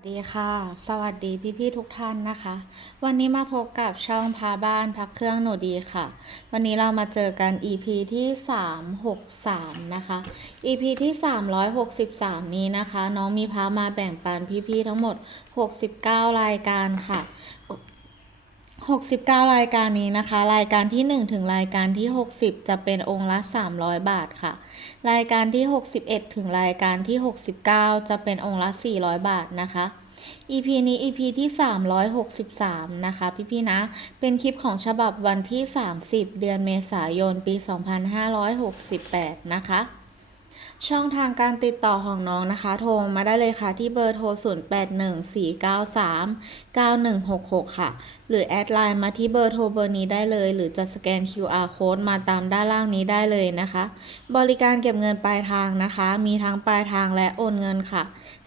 สวัสดีค่ะ สวัสดีพี่ๆทุกท่านนะคะ วันนี้มาพบกับช่องพาบ้านพักเครื่องหนูดีค่ะ วันนี้เรามาเจอกัน EP ที่ 363 นะคะ EP ที่ 363 นี้นะคะ น้องมีพามาแบ่งปันพี่ๆทั้งหมด 69 รายการค่ะ 69 รายการนี้นะคะ รายการที่ 1 ถึงรายการที่ 60 จะเป็นองค์ละ 300 บาทค่ะ รายการที่ 61 ถึงรายการที่ 69 จะเป็นองค์ละ 400 บาทนะคะ EP นี้ EP ที่ 363 นะคะ พี่ๆนะ เป็นคลิปของฉบับวันที่ 30 เดือนเมษายน ปี 2568 นะคะ ช่องทางการติดต่อของน้องนะคะ โทรมาได้เลยค่ะที่เบอร์โทร 0814939166 ค่ะ หรือแอดไลน์มาที่เบอร์โทรเบอร์นี้ได้เลย หรือจะสแกน QR code มาตามด้านล่างนี้ได้เลยนะคะ บริการเก็บเงินปลายทางนะคะ มีทั้งปลายทางและโอนเงินค่ะ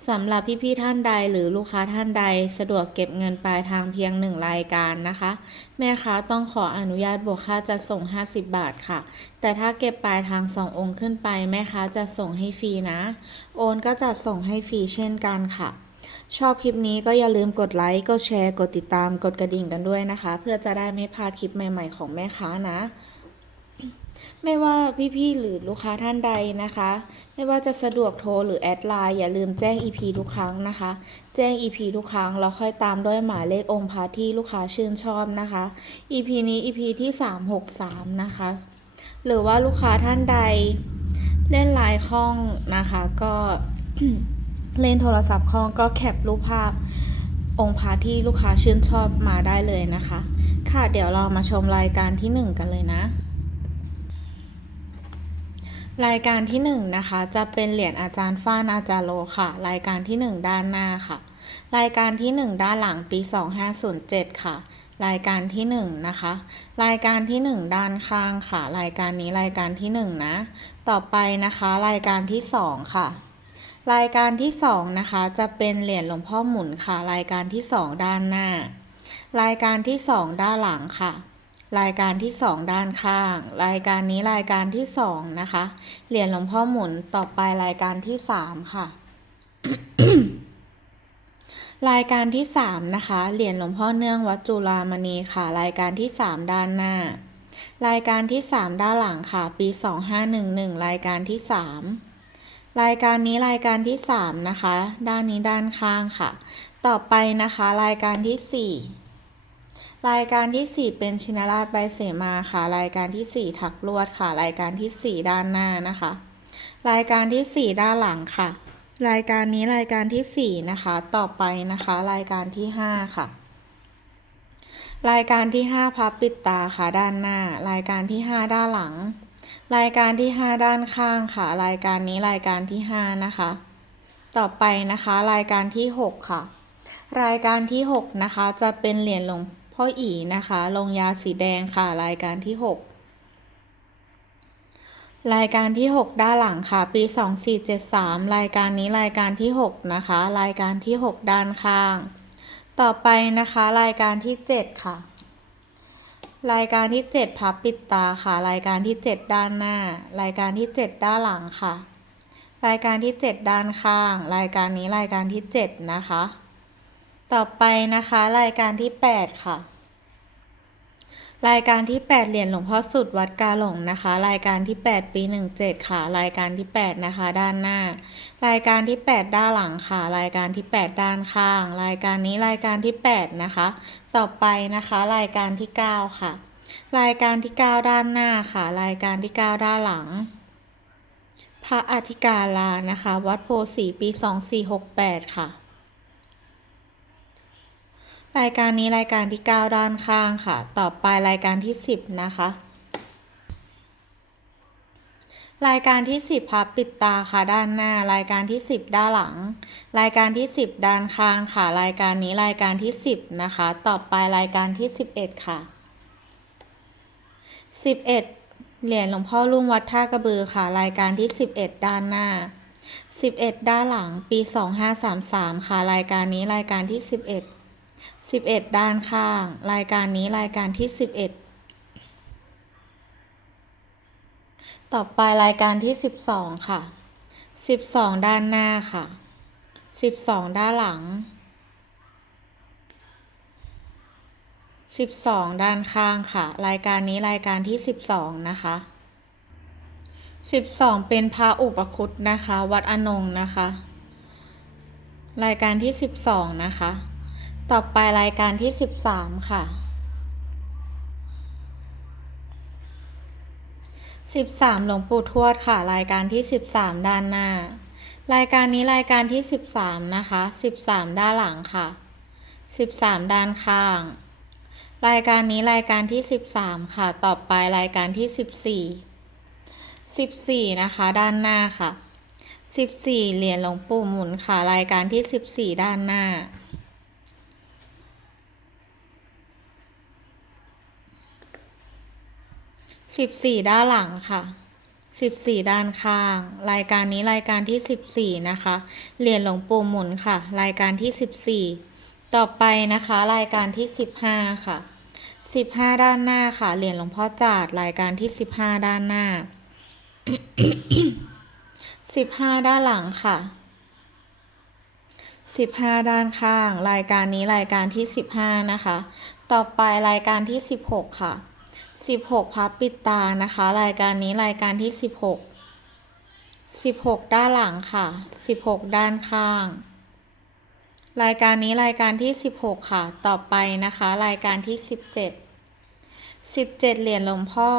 สำหรับพี่ๆท่านใดหรือลูกค้าท่านใดสะดวกเก็บเงินปลายทางเพียงหนึ่งรายการนะคะ แม่ค้าต้องขออนุญาตบวกค่าจัดส่ง 50 บาทค่ะ แต่ถ้าเก็บปลายทาง 2 องค์ขึ้นไป แม่ค้าจะส่งให้ฟรีนะ โอนก็จัดส่งให้ฟรีเช่นกันค่ะ ชอบคลิปนี้ก็อย่าลืมกดไลค์กดแชร์ กดติดตามกดกระดิ่งกันด้วยนะคะ เพื่อจะได้ไม่พลาดคลิปใหม่ ๆ ของแม่ค้านะ ไม่ว่าพี่ๆหรือลูกค้าท่านใดนะคะ ไม่ว่าจะสะดวกโทรหรือแอดไลน์อย่าลืมแจ้ง EP ทุกครั้งนะคะ แจ้ง EP ทุกครั้งแล้วค่อยตามด้วยหมายเลของค์พระที่ลูกค้าชื่นชอบนะคะ EP นี้ EP ที่ 363 นะคะ หรือว่าลูกค้าท่านใด เล่นไลน์คล่องนะคะก็เล่นโทรศัพท์คล่องก็แคปรูปภาพองค์พระที่ลูกค้าชื่นชอบมาได้เลยนะคะ ค่ะเดี๋ยวเรามาชมรายการที่หนึ่งกันเลยนะ รายการที่หนึ่งนะคะจะเป็นเหรียญอาจารย์ฟ้านอาจารโลค่ะ รายการที่หนึ่งด้านหน้าค่ะ รายการที่หนึ่งด้านหลังปี 2507 ค่ะ รายการที่หนึ่งนะคะ รายการที่หนึ่งด้านข้างค่ะ รายการนี้รายการที่หนึ่งนะ ต่อไปนะคะรายการที่สองค่ะ รายการที่สองนะคะ จะเป็นเหรียญหลวงพ่อหมุนค่ะ รายการที่สองด้านหน้า รายการที่สองด้านหลังค่ะ รายการที่สองด้านข้าง รายการนี้รายการที่สองนะคะ เหรียญหลวงพ่อหมุนต่อไปรายการที่สามค่ะ รายการที่สามนะคะ เหรียญหลวงพ่อเนื่องวัดจุฬามณีค่ะ รายการที่สามด้านหน้า รายการที่สามด้านหลังค่ะ ปีสองห้าหนึ่งหนึ่งรายการที่สามรายการนี้รายการที่สามนะคะ ด้านนี้ด้านข้างค่ะ ต่อไปนะคะ รายการที่สี่ รายการที่สี่เป็นชินราชใบเสมาค่ะ รายการที่สี่ถักลวดค่ะ รายการที่สี่ด้านหน้านะคะ รายการที่สี่ด้านหลังค่ะ รายการนี้รายการที่สี่นะคะ ต่อไปนะคะ รายการที่ห้าค่ะ รายการที่ห้าพับปิดตาค่ะด้านหน้า รายการที่ห้าด้านหลัง รายการที่ห้าด้านข้างค่ะ รายการนี้รายการที่ห้านะคะ ต่อไปนะคะ รายการที่หกค่ะ รายการที่หกนะคะ จะเป็นเหรียญหลวง พ่ออีนะคะ ลงยาสีแดงค่ะ รายการที่หกรายการที่ 6 ด้านหลังค่ะ ปี 2473 รายการนี้รายการที่ 6 นะคะ รายการที่ 6 ด้านข้าง ต่อไปนะคะ รายการที่ 7 ค่ะ รายการที่ 7 พับปิดตาค่ะ รายการที่ 7 ด้านหน้า รายการที่ 7 ด้านหลังค่ะ รายการที่ 7 ด้านข้าง รายการนี้รายการที่ 7 นะคะ ต่อไปนะคะรายการที่ 8 ค่ะ รายการที่ 8 เหรียญหลวงพ่อสุดวัดกาหลงนะคะ รายการที่ 8 ปี 17 ค่ะ รายการที่ 8 นะคะ ด้านหน้า รายการที่ 8 ด้านหลังค่ะ รายการที่ 8 ด้านข้าง รายการนี้รายการที่ 8 นะคะ ต่อไปนะคะรายการที่ 9 ค่ะ รายการที่ 9 ด้านหน้าค่ะ รายการที่ 9 ด้านหลังพระอธิการลานะคะ วัดโพสีปี 2468 ค่ะ รายการนี้รายการที่ 9 ด้านข้างค่ะ ต่อไปรายการที่ 10 นะคะ รายการที่ 10 พับปิดตาค่ะด้านหน้า รายการที่ 10 ด้านหลัง รายการที่ 10 ด้านข้างค่ะ รายการนี้รายการที่ 10 นะคะ ต่อไปรายการที่ 11 ค่ะ 11 เหรียญหลวงพ่อรุ่งวัดท่ากระบือค่ะ รายการที่ 11 ด้านหน้า 11 ด้านหลัง ปี 2533 ค่ะ รายการนี้รายการที่ 11 11 ด้านข้าง รายการนี้รายการที่ 11 ต่อไปรายการที่ 12 ค่ะ 12 ด้านหน้าค่ะ 12 ด้านหลัง 12 ด้านข้างค่ะ รายการนี้รายการที่ 12 นะคะ 12 เป็นพระอุปคุตนะคะ วัดอนงนะคะ รายการที่ 12 นะคะ ต่อไปรายการที่สิบสามค่ะสิบสามหลวงปู่ทวดค่ะ รายการที่สิบสามด้านหน้า รายการนี้รายการที่สิบสามนะคะสิบสามด้านหลังค่ะสิบสามด้านข้าง รายการนี้รายการที่สิบสามค่ะ ต่อไปรายการที่สิบสี่สิบสี่นะคะ ด้านหน้าค่ะสิบสี่เหรียญหลวงปู่หมุนค่ะ รายการที่สิบสี่ด้านหน้า สิบสี่ด้านหลังค่ะสิบสี่ด้านข้าง รายการนี้รายการที่สิบสี่นะคะ เหรียญหลวงปู่หมุนค่ะ รายการที่สิบสี่ต่อไปนะคะ รายการที่สิบห้าค่ะสิบห้าด้านหน้าค่ะ เหรียญหลวงพ่อจาดรายการที่สิบห้าด้านหน้าสิบห้าด้านหลังค่ะสิบห้าด้านข้าง รายการนี้รายการที่สิบห้านะคะ ต่อไปรายการที่สิบหกค่ะ สิบหกพับปิดตานะคะ รายการนี้รายการที่สิบหกสิบหกด้านหลังค่ะสิบหกด้านข้าง รายการนี้รายการที่สิบหกค่ะ ต่อไปนะคะ รายการที่สิบเจ็ดสิบเจ็ดเหรียญหลวงพ่อ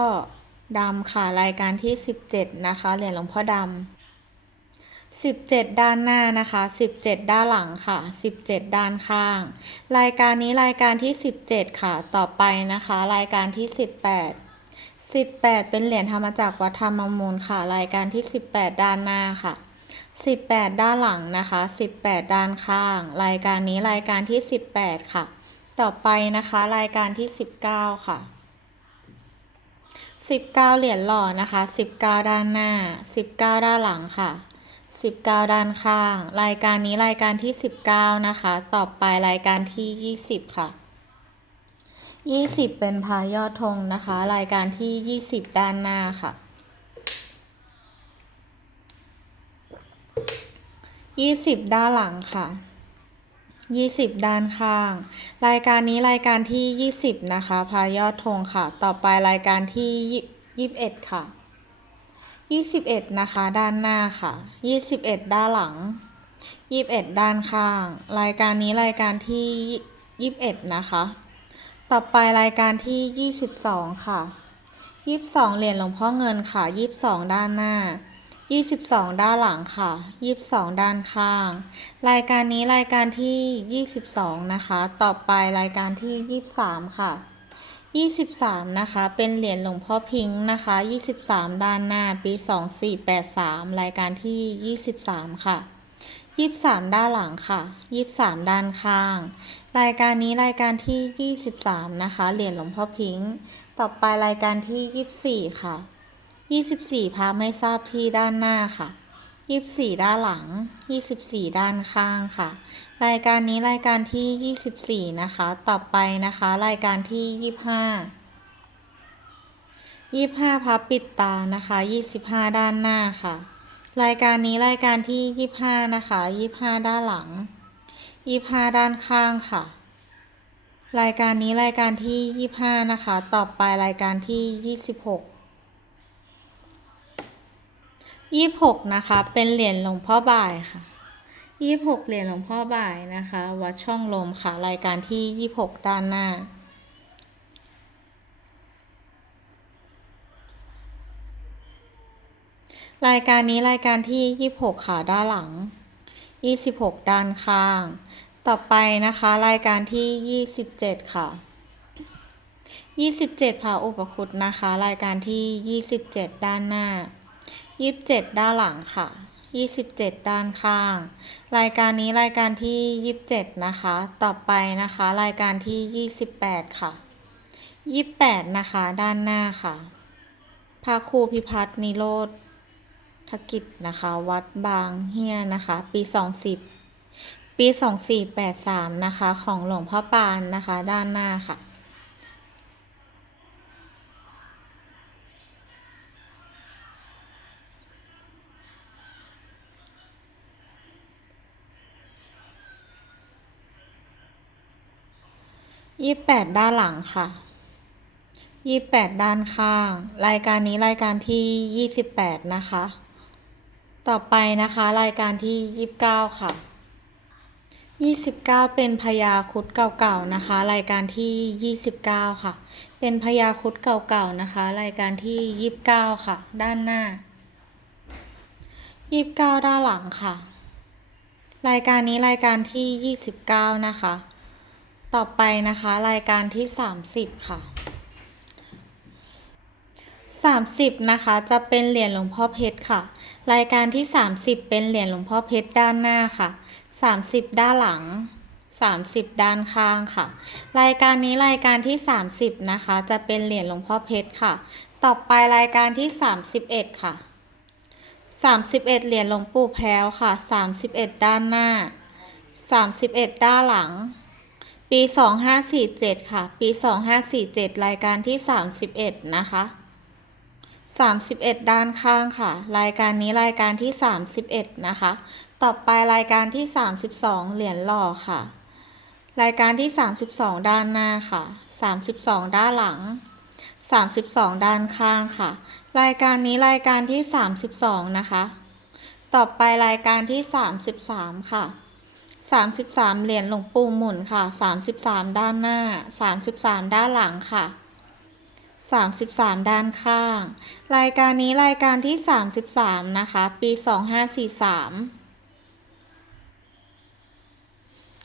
ดำค่ะ รายการที่สิบเจ็ดนะคะ เหรียญหลวงพ่อดำ สิบเจ็ดด้านหน้านะคะสิบเจ็ดด้านหลังค่ะสิบเจ็ดด้านข้าง รายการนี้รายการที่สิบเจ็ดค่ะ ต่อไปนะคะ รายการที่สิบแปดสิบแปดเป็นเหรียญธรรมจักรวัดธรรมมูลค่ะ รายการที่สิบแปดด้านหน้าค่ะสิบแปดด้านหลังนะคะสิบแปดด้านข้าง รายการนี้รายการที่สิบแปดค่ะ ต่อไปนะคะ รายการที่สิบเก้าค่ะสิบเก้าเหรียญหล่อนะคะสิบเก้าด้านหน้าสิบเก้าด้านหลังค่ะ สิบเก้าด้านข้าง รายการนี้รายการที่สิบเก้านะคะ ต่อไปรายการที่ยี่สิบค่ะยี่สิบเป็นพายอดธงนะคะ รายการที่ยี่สิบด้านหน้าค่ะยี่สิบด้านหลังค่ะยี่สิบด้านข้าง รายการนี้รายการที่ยี่สิบนะคะ พายอดธงค่ะ ต่อไปรายการที่ยี่สิบเอ็ดค่ะ ยี่สิบเอ็ดนะคะ ด้านหน้าค่ะยี่สิบเอ็ดด้านหลังยี่สิบเอ็ดด้านข้าง รายการนี้รายการที่ยี่สิบเอ็ดนะคะ ต่อไปรายการที่ยี่สิบสองค่ะยี่สิบสองเหรียญหลวงพ่อเงินค่ะยี่สิบสองด้านหน้ายี่สิบสองด้านหลังค่ะยี่สิบสองด้านข้าง รายการนี้รายการที่ยี่สิบสองนะคะ ต่อไปรายการที่ยี่สิบสามค่ะ ยี่สิบสามนะคะ เป็นเหรียญหลวงพ่อพิงค์นะคะยี่สิบสามด้านหน้า ปีสองสี่แปดสามรายการที่ยี่สิบสามค่ะยี่สิบสามด้านหลังค่ะยี่สิบสามด้านข้าง รายการนี้รายการที่ยี่สิบสามนะคะ เหรียญหลวงพ่อพิงค์ ต่อไปรายการที่ยี่สิบสี่ค่ะยี่สิบสี่พาไม่ทราบที่ด้านหน้าค่ะยี่สิบสี่ด้านหลังยี่สิบสี่ด้านข้างค่ะ รายการนี้รายการที่ยี่สิบสี่นะคะ ต่อไปนะคะ รายการที่ยี่ห้ายี่ห้าพับปิดตานะคะยี่สิบห้าด้านหน้าค่ะ รายการนี้รายการที่ยี่ห้านะคะยี่ห้าด้านหลังยี่ห้าด้านข้างค่ะ รายการนี้รายการที่ยี่ห้านะคะ ต่อไปรายการที่ยี่สิบหกยี่หกนะคะ เป็นเหรียญหลวงพ่อบ่ายค่ะ ยี่หกเหรียญหลวงพ่อบ่ายนะคะ วัดช่องลมค่ะ รายการที่ยี่หกด้านหน้า รายการนี้รายการที่ยี่หกค่ะด้านหลังยี่สิบหกด้านข้าง ต่อไปนะคะ รายการที่ยี่สิบเจ็ดค่ะยี่สิบเจ็ดพระอุปคุตนะคะ รายการที่ยี่สิบเจ็ดด้านหน้ายี่สิบเจ็ดด้านหลังค่ะ ยี่สิบเจ็ดด้านข้าง รายการนี้รายการที่ยี่สิบเจ็ดนะคะ ต่อไปนะคะ รายการที่ยี่สิบแปดค่ะยี่สิบแปดนะคะ ด้านหน้าค่ะพระครูพิพัฒนิโรธธกิจนะคะ วัดบางเฮียนะคะ ปีสองสิบปีสองสี่แปดสามนะคะ ของหลวงพ่อปานนะคะ ด้านหน้าค่ะ ยี่แปดด้านหลังค่ะยี่แปดด้านข้าง รายการนี้รายการที่ยี่สิบแปดนะคะ ต่อไปนะคะรายการที่ยี่สิบเก้าค่ะยี่สิบเก้าเป็นพญาคุดเก่าๆนะคะ รายการที่ยี่สิบเก้าค่ะ เป็นพญาคุดเก่าๆนะคะ รายการที่ยี่สิบเก้าค่ะ ด้านหน้ายี่สิบเก้าด้านหลังค่ะ รายการนี้รายการที่ยี่สิบเก้านะคะ ต่อไปนะคะรายการที่สามสิบค่ะสามสิบนะคะจะเป็นเหรียญหลวงพ่อเพชรค่ะ รายการที่สามสิบเป็นเหรียญหลวงพ่อเพชรด้านหน้าค่ะสามสิบด้านหลังสามสิบด้านข้างค่ะ รายการนี้รายการที่สามสิบนะคะ จะเป็นเหรียญหลวงพ่อเพชรค่ะ ต่อไปรายการที่สามสิบเอ็ดค่ะสามสิบเอ็ดเหรียญหลวงปู่แพ้วค่ะสามสิบเอ็ดด้านหน้าสามสิบเอ็ดด้านหลัง ปี 2547 ค่ะ ปี 2547 รายการที่ 31 นะคะ 31 ด้านข้างค่ะ รายการนี้รายการที่ 31 นะคะ ต่อไปรายการที่ 32 เหรียญหล่อค่ะ รายการที่ 32 ด้านหน้าค่ะ 32 ด้านหลัง 32 ด้านข้างค่ะ รายการนี้รายการที่ 32 นะคะ ต่อไปรายการที่ 33 ค่ะ สามสิบสามเหรียญหลวงปู่หมุนค่ะสามสิบสามด้านหน้าสามสิบสามด้านหลังค่ะสามสิบสามด้านข้าง รายการนี้รายการที่สามสิบสามนะคะ ปีสองห้าสี่สาม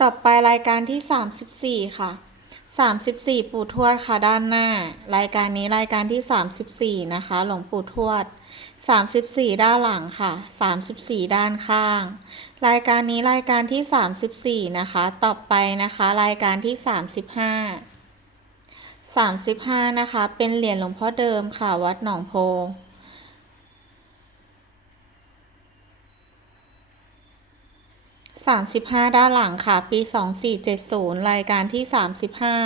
ต่อไปรายการที่สามสิบสี่ค่ะสามสิบสี่ปู่ทวดค่ะด้านหน้า รายการนี้รายการที่สามสิบสี่นะคะ หลวงปู่ทวด สามสิบสี่ด้านหลังค่ะสามสิบสี่ด้านข้าง รายการนี้รายการที่สามสิบสี่นะคะ ต่อไปนะคะ รายการที่สามสิบห้าสามสิบห้านะคะ เป็นเหรียญหลวงพ่อเดิมค่ะ วัดหนองโพสามสิบห้าด้านหลังค่ะ ปีสองสี่เจ็ดศูนย์รายการที่สามสิบห้า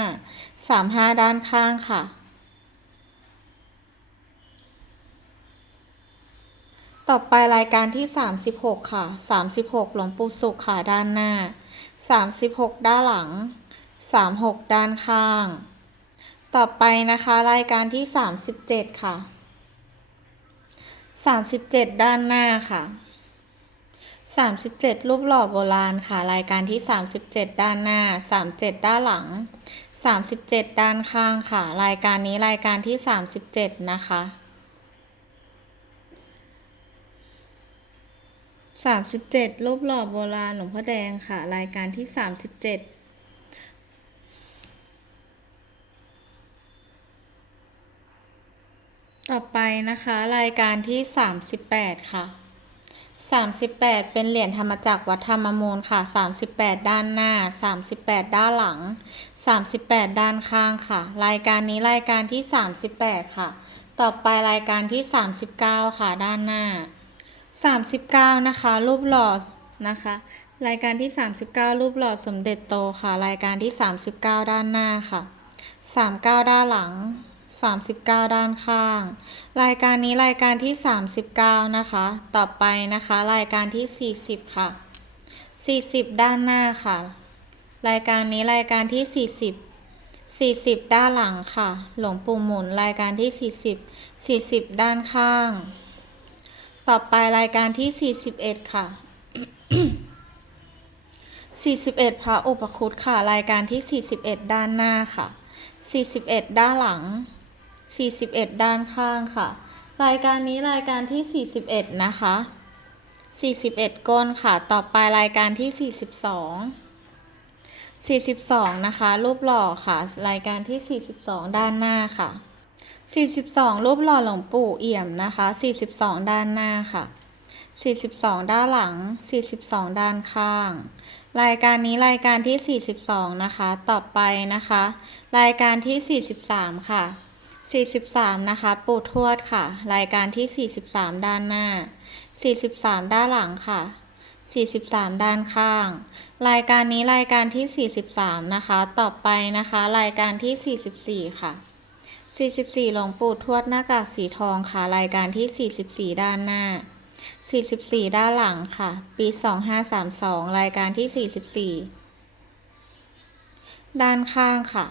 สามห้าด้านข้างค่ะ ต่อไปรายการที่ 36 ค่ะ 36 หลวงปู่สุขค่ะด้านหน้า 36 ด้านหลัง 36 ด้านข้าง ต่อไปนะคะรายการที่ 37 ค่ะ 37 ด้านหน้าค่ะ37 รูปหล่อโบราณค่ะ รายการที่ 37 ด้านหน้า 37 ด้านหลัง 37 ด้านข้างค่ะ รายการนี้รายการที่ 37 นะคะ สามสิบเจ็ดรูปหล่อโบราณหลวงพ่อแดงค่ะ รายการที่สามสิบเจ็ดต่อไปนะคะรายการที่สามสิบแปดค่ะสามสิบแปดเป็นเหรียญธรรมจักรวัดธรรมมูลค่ะสามสิบแปดด้านหน้าสามสิบแปดด้านหลังสามสิบแปดด้านข้างค่ะ รายการนี้รายการที่สามสิบแปดค่ะ ต่อไปรายการที่สามสิบเก้าค่ะ ด้านหน้า 39 นะคะ รูปหล่อนะคะ รายการที่ 39 รูปหล่อสมเด็จโตค่ะ รายการที่ 39 ด้านหน้าค่ะ 39 ด้านหลัง 39 ด้านข้าง รายการนี้รายการที่ 39 นะคะ ต่อไปนะคะ รายการที่ 40 ค่ะ 40 ด้านหน้าค่ะ รายการนี้รายการที่ 40 40 ด้านหลังค่ะ หลวงปู่หมุนรายการที่ 40 40 ด้านข้าง ต่อไปรายการที่ 41 ค่ะ 41 พระอุปคุตค่ะ รายการที่ 41 ด้านหน้าค่ะ 41 ด้านหลัง 41 ด้านข้างค่ะ รายการนี้รายการที่ 41 นะคะ 41 ก้นค่ะ ต่อไปรายการที่ 42 42 นะคะ รูปหล่อค่ะ รายการที่ 42 ด้านหน้าค่ะ 42 รูปหล่อหลวงปู่เอี่ยมนะคะ 42 ด้านหน้าค่ะ 42 ด้านหลัง 42 ด้านข้าง รายการนี้รายการที่ 42 นะคะ ต่อไปนะคะ รายการที่ 43 ค่ะ 43 นะคะ ปู่ทวดค่ะ รายการที่ 43 ด้านหน้า 43 ด้านหลังค่ะ43 ด้านข้าง รายการนี้รายการที่ 43 นะคะ ต่อไปนะคะ รายการที่ 44 ค่ะ 44 หลวงปู่ทวดหน้ากากสีทองค่ะรายการที่ 44 ด้านหน้า 44 ด้านหลังค่ะ ปี 2532 รายการที่ 44 ด้านข้างค่ะ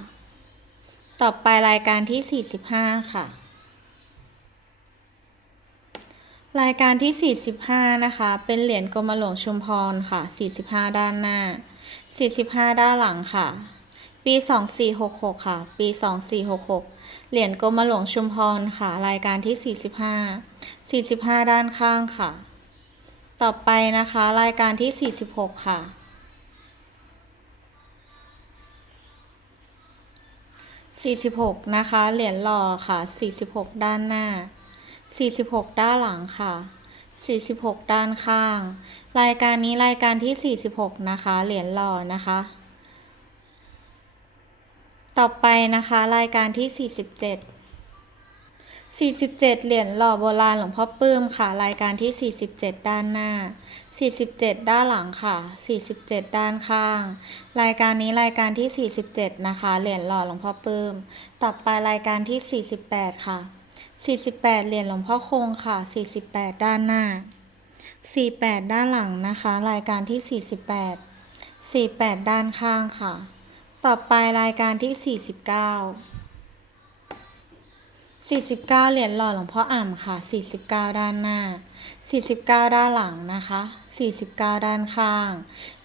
ต่อไปรายการที่ 45 ค่ะ รายการที่ 45 นะคะ เป็นเหรียญกรมหลวงชุมพรค่ะ 45 ด้านหน้า 45 ด้านหลังค่ะ ปี 2466 ค่ะ ปี 2466 เหรียญกรมหลวงชุมพรค่ะ รายการที่ 45 45 ด้านข้างค่ะ ต่อไปนะคะ รายการที่ 46 ค่ะ 46 นะคะ เหรียญหล่อค่ะ 46 ด้านหน้า 46 ด้านหลังค่ะ 46 ด้านข้าง รายการนี้รายการที่ 46 นะคะ เหรียญหล่อนะคะ ต่อไปนะคะรายการที่ 47 47 เหรียญหล่อโบราณหลวงพ่อปื้มค่ะ รายการที่ 47 ด้านหน้า 47 ด้านหลังค่ะ 47 ด้านข้าง รายการนี้รายการที่ 47 นะคะ เหรียญหล่อหลวงพ่อปื้ม ต่อไปรายการที่ 48 ค่ะ 48 เหรียญหลวงพ่อคงค่ะ 48 ด้านหน้า 48 ด้านหลังนะคะ รายการที่ 48 48 ด้านข้างค่ะ ต่อไปรายการที่ 49 49 เหรียญหล่อหลวงพ่ออ่ำค่ะ 49 ด้านหน้า 49 ด้านหลังนะคะ 49 ด้านข้าง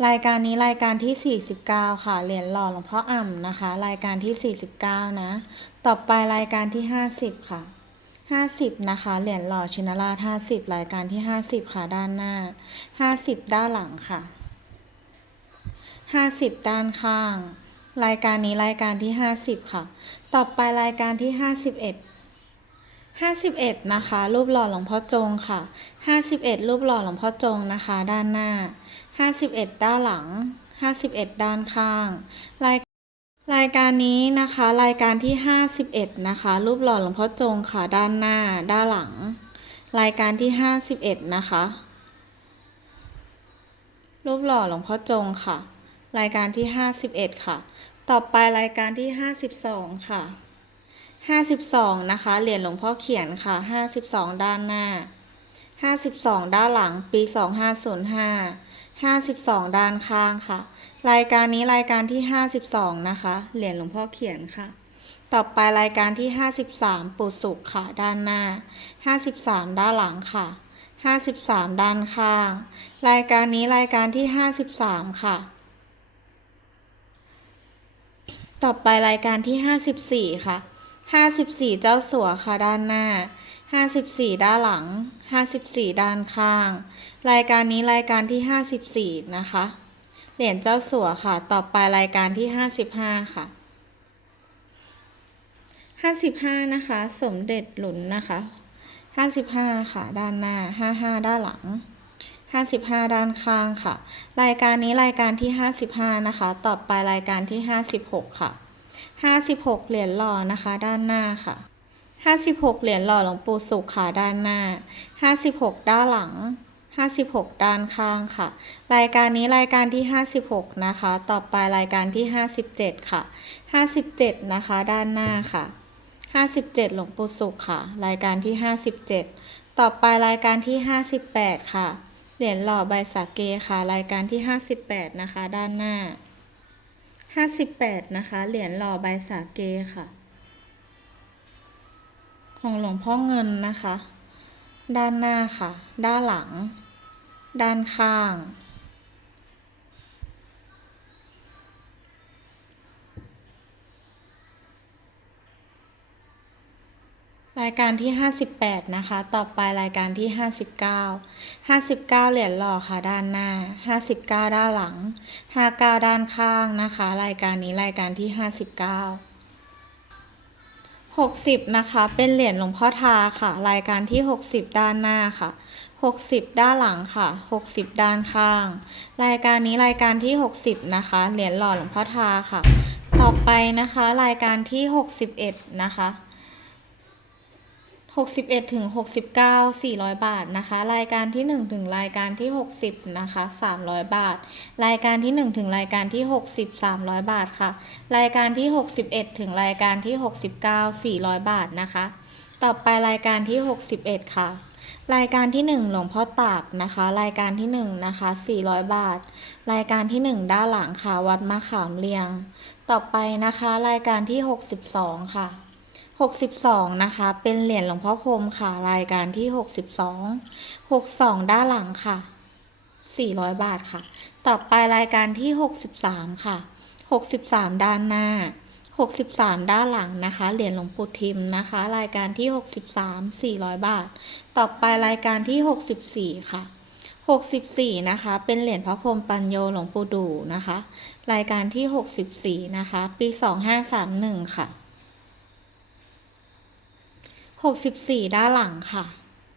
รายการนี้รายการที่ 49 ค่ะ เหรียญหล่อหลวงพ่ออ่ำนะคะ รายการที่ 49 นะ ต่อไปรายการที่ 50 ค่ะ 50 นะคะ เหรียญหล่อชินราช50 รายการที่ 50 ค่ะ ด้านหน้า 50 ด้านหลังค่ะ 50 ด้านข้าง รายการนี้รายการที่ 50 ค่ะ ต่อไปรายการที่ 51 51 นะคะ รูปหล่อหลวงพ่อจงค่ะ 51 รูปหล่อหลวงพ่อจงนะคะ ด้านหน้า 51 ด้านหลัง 51 ด้านข้าง รายรายการนี้นะคะ รายการที่ 51 นะคะ รูปหล่อหลวงพ่อจงค่ะ ด้านหน้า ด้านหลัง รายการที่ 51 นะคะ รูปหล่อหลวงพ่อจงค่ะ รายการที่ 51 ค่ะ ต่อไปรายการที่ 52 ค่ะ 52 นะคะ เหรียญหลวงพ่อเขียนค่ะ 52 ด้านหน้า 52 ด้านหลังปี 2505 52 ด้านข้างค่ะ รายการนี้รายการที่ 52 นะคะ เหรียญหลวงพ่อเขียนค่ะต่อไปรายการที่ 53 ปูสุขค่ะ ด้านหน้า 53 ด้านหลังค่ะ 53 ด้านข้าง รายการนี้รายการที่ 53 ค่ะ ต่อไปรายการที่ 54 ค่ะ 54 เจ้าสัวค่ะด้านหน้า 54 ด้านหลัง 54 ด้านข้าง รายการนี้รายการที่ 54 นะคะ เหรียญเจ้าสัวค่ะ ต่อไปรายการที่ 55 ค่ะ55นะคะ สมเด็จหลุนนะคะ55ค่ะ ด้านหน้า55ด้านหลัง 55 ด้านข้างค่ะ รายการนี้รายการที่ 55 นะคะ ต่อไปรายการที่ 56 ค่ะ 56 เหรียญหล่อนะคะ ด้านหน้าค่ะ56 เหรียญหล่อหลวงปู่สุขค่ะด้านหน้า 56 ด้านหลัง 56 ด้านข้างค่ะ รายการนี้รายการที่ 56 นะคะ ต่อไปรายการที่ 57 ค่ะ 57 นะคะ ด้านหน้าค่ะ 57 หลวงปู่สุขค่ะ รายการที่ 57 ต่อไปรายการที่ 58 ค่ะ เหรียญหล่อใบสาเกค่ะ รายการที่ 58 นะคะ ด้านหน้า 58 นะคะ เหรียญหล่อใบสาเกค่ะ ของหลวงพ่อเงินนะคะ ด้านหน้าค่ะ ด้านหลัง ด้านข้าง รายการที่ 58 นะคะ ต่อไปรายการที่ 59 59 เหรียญหล่อค่ะด้านหน้า 59 ด้านหลัง 59 ด้านข้างนะคะ รายการนี้รายการที่ 59 60 นะคะ เป็นเหรียญหลวงพ่อทาค่ะ รายการที่ 60 ด้านหน้าค่ะ 60 ด้านหลังค่ะ 60 ด้านข้าง รายการนี้รายการที่ 60 นะคะ เหรียญหล่อหลวงพ่อทาค่ะ ต่อไปนะคะ รายการที่ 61 นะคะ 61ถึง69 400 บาทนะคะ รายการที่ 1 ถึงรายการที่ 60 นะคะ 300 บาท รายการที่ 1 ถึงรายการที่ 60 300 บาทค่ะ รายการที่ 61 ถึงรายการที่ 69 400 บาทนะคะ ต่อไปรายการที่ 61 ค่ะ รายการที่หนึ่งหลวงพ่อตากนะคะ รายการที่หนึ่งนะคะ400 บาท รายการที่หนึ่งด้านหลังค่ะ วัดมะขามเรียง ต่อไปนะคะ รายการที่ 62 ค่ะ 62 นะคะ เป็นเหรียญหลวงพ่อพรมค่ะ รายการที่ 62 62 ด้านหลังค่ะ 400 บาทค่ะ ต่อไปรายการที่ 63 ค่ะ 63 ด้านหน้า 63 ด้านหลังนะคะ เหรียญหลวงปู่ทิมนะคะ รายการที่ 63 400 บาท ต่อไปรายการที่ 64 ค่ะ 64 นะคะ เป็นเหรียญพระพรหมปัญโยหลวงปู่ดูนะคะ รายการที่ 64 นะคะ ปี 2531 ค่ะ 64 ด้านหลังค่ะ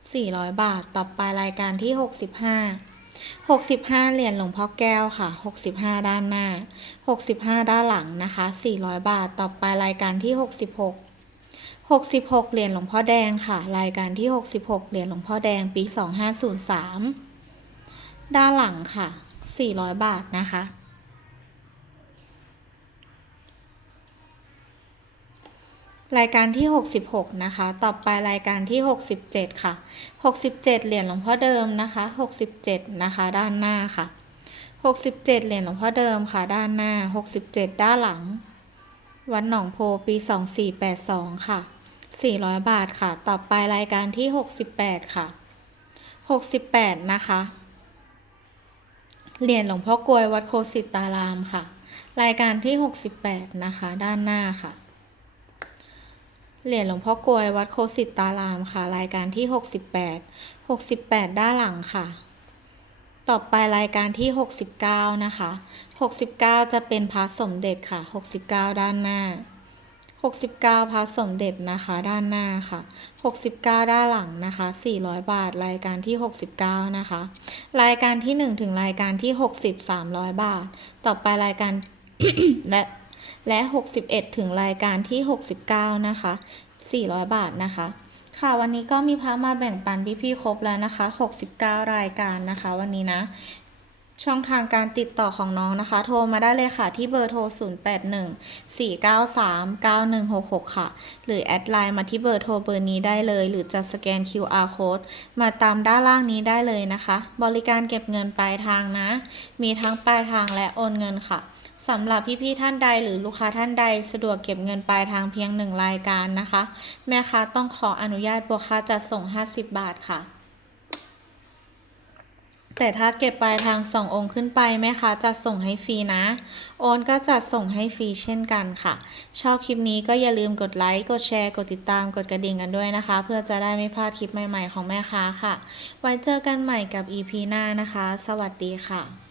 400 บาท ต่อไปรายการที่ 65 65 เหรียญหลวงพ่อแก้วค่ะ 65 ด้านหน้า 65 ด้านหลังนะคะ 400 บาท ต่อไปรายการที่ 66 66 เหรียญหลวงพ่อแดงค่ะ รายการที่ 66 เหรียญหลวงพ่อแดงปี 2503 ด้านหลังค่ะ 400 บาทนะคะ รายการที่ 66 นะคะ ต่อไปรายการที่ 67 ค่ะ 67 เหรียญหลวงพ่อเดิมนะคะ 67 นะคะ ด้านหน้าค่ะ 67 เหรียญหลวงพ่อเดิมค่ะ ด้านหน้า 67 ด้านหลัง วัดหนองโพปี 2482 ค่ะ 400 บาทค่ะ ต่อไปรายการที่ 68 ค่ะ 68 นะคะ เหรียญหลวงพ่อกลวยวัดโคสิตารามค่ะ รายการที่ 68 นะคะ ด้านหน้าค่ะ เหรียญหลวงพ่อกลวยวัดโคสิตตารามค่ะ รายการที่ 68 68 ด้านหลังค่ะ ต่อไปรายการที่ 69 นะคะ 69 จะเป็นพระสมเด็จค่ะ 69 ด้านหน้า 69พระสมเด็จนะคะ ด้านหน้าค่ะ 69 ด้านหลังนะคะ 400 บาท รายการที่ 69 นะคะ รายการที่ 1 ถึงรายการที่ 60 300 บาท ต่อไปรายการและ และ 61 ถึงรายการที่ 69 นะคะ 400 บาทนะคะ ค่ะวันนี้ก็มีพระมาแบ่งปันพี่ๆครบแล้วนะคะ 69 รายการนะคะ วันนี้นะช่องทางการติดต่อของน้องนะคะ โทรมาได้เลยค่ะที่เบอร์โทร 0814939166 ค่ะ หรือแอดไลน์มาที่เบอร์โทรเบอร์นี้ได้เลย หรือจะสแกน QR code มาตามด้านล่างนี้ได้เลยนะคะ บริการเก็บเงินปลายทางนะ มีทั้งปลายทางและโอนเงินค่ะ สำหรับพี่ๆท่านใดหรือลูกค้าท่านใดสะดวกเก็บเงินปลายทางเพียงหนึ่งรายการนะคะ แม่ค้าต้องขออนุญาตบวกค่าจัดส่ง 50 บาทค่ะ แต่ถ้าเก็บปลายทางสององค์ขึ้นไปแม่ค้าจัดส่งให้ฟรีนะ โอนก็จัดส่งให้ฟรีเช่นกันค่ะ ชอบคลิปนี้ก็อย่าลืมกดไลค์กดแชร์กดติดตามกดกระดิ่งกันด้วยนะคะ เพื่อจะได้ไม่พลาดคลิปใหม่ๆของแม่ค้าค่ะ ไว้เจอกันใหม่กับ EP หน้านะคะ สวัสดีค่ะ